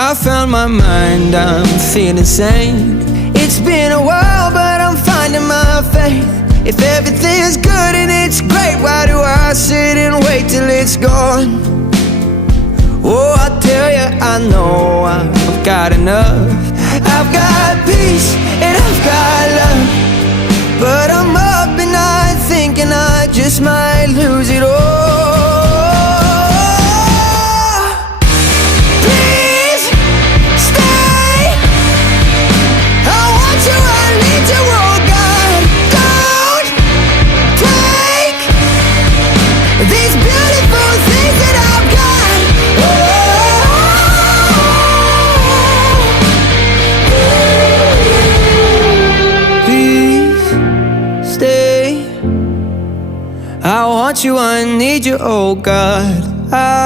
I found my mind, I'm feeling sane. It's been a while, but I'm finding my faith. If everything's good and it's great, why do I sit and wait till it's gone? Oh, I tell you, I know I've got enough. I've got peace and I've got love, but I'm up at night thinking I just might lose it all. Please stay. I want you, I need you, oh God. Don't take these beautiful things that I've got. Please stay. I want you, I need you, oh God. I